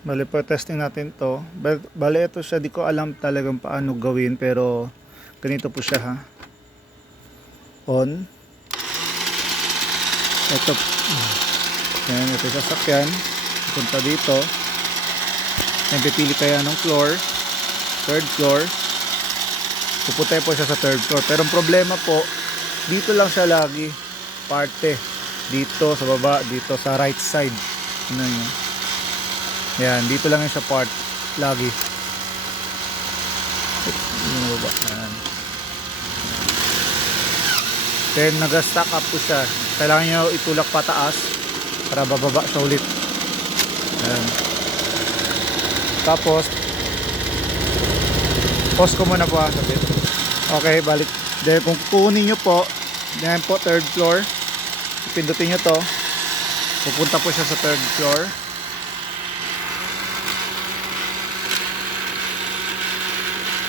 Bale po testing natin to. Bale ito siya, di ko alam talagang paano gawin, pero ganito po siya ha. On. Ito. Yan, ito yung sasakyan. Punta dito. Yan, pipili kaya ng floor. Third floor. Pupunta po siya sa third floor. Pero ang problema po, dito lang siya lagi. Parte. Dito sa baba, dito sa right side. Ano yun? Yan, dito lang yung sa part. Lagi. Yung baba. Yan. Then nag-stack up po siya. Kailangan nyo itulak pataas para bababa siya ulit. Yan. Tapos pause ko muna po ha. Okay, balik. Then kung kukunin nyo po, yan po, third floor. Pindutin nyo to. Pupunta po siya sa third floor.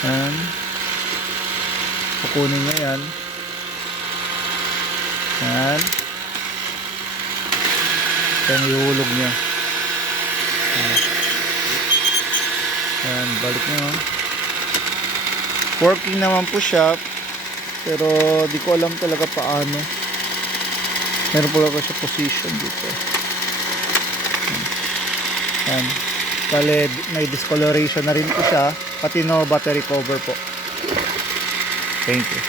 Yan. Kukunin nyo yan. Yan. Yan, ihulog nyo. Yan, balik nyo. Working naman po siya, pero di ko alam talaga paano. Meron po lang siya position dito. Yan. Kale, may discoloration na rin po siya, pati no battery cover po. Thank you.